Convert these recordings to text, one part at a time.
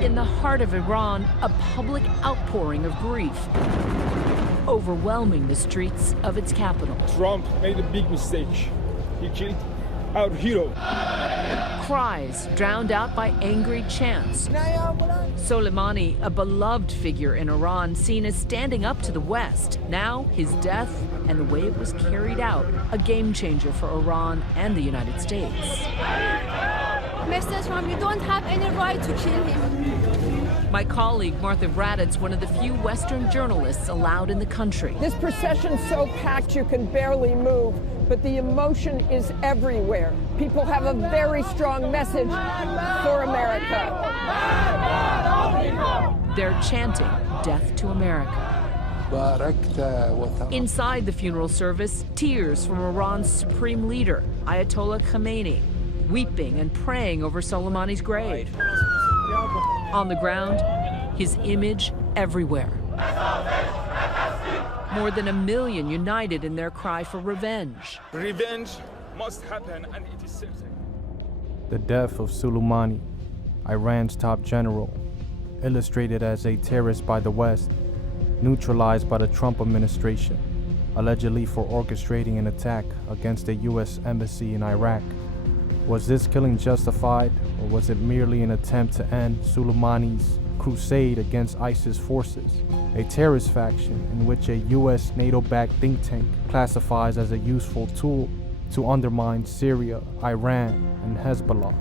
In the heart of Iran, a public outpouring of grief, overwhelming the streets of its capital. Trump made a big mistake. He killed our hero. Cries drowned out by angry chants. Soleimani, a beloved figure in Iran, seen as standing up to the West. Now, his death and the way it was carried out, a game changer for Iran and the United States. Mr. Trump, you don't have any right to kill him. My colleague, Martha Raddatz, one of the few Western journalists allowed in the country. This procession's so packed you can barely move, but the emotion is everywhere. People have a very strong message for America. They're chanting, "Death to America." Inside the funeral service, tears from Iran's supreme leader, Ayatollah Khamenei, weeping and praying over Soleimani's grave. On the ground, his image everywhere. More than 1 million united in their cry for revenge. Revenge must happen, and it is certain. The death of Soleimani, Iran's top general, illustrated as a terrorist by the West, neutralized by the Trump administration, allegedly for orchestrating an attack against the U.S. embassy in Iraq. Was this killing justified, or was it merely an attempt to end Soleimani's crusade against ISIS forces, a terrorist faction in which a U.S. NATO-backed think tank classifies as a useful tool to undermine Syria, Iran, and Hezbollah?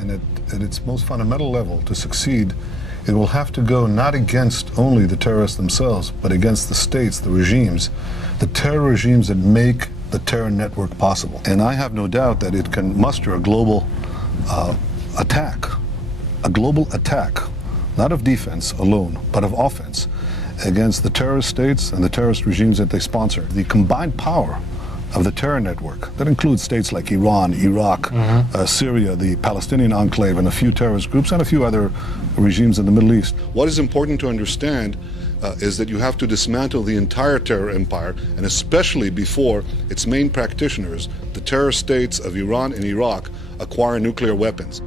And at its most fundamental level, to succeed, it will have to go not against only the terrorists themselves, but against the states, the regimes, the terror regimes that make the terror network possible. And I have no doubt that it can muster a global attack, not of defense alone, but of offense, against the terrorist states and the terrorist regimes that they sponsor. The combined power of the terror network, that includes states like Iran, Iraq, Syria, the Palestinian enclave, and a few terrorist groups, and a few other regimes in the Middle East. What is important to understand is that you have to dismantle the entire terror empire, and especially before its main practitioners, the terrorist states of Iran and Iraq, acquire nuclear weapons.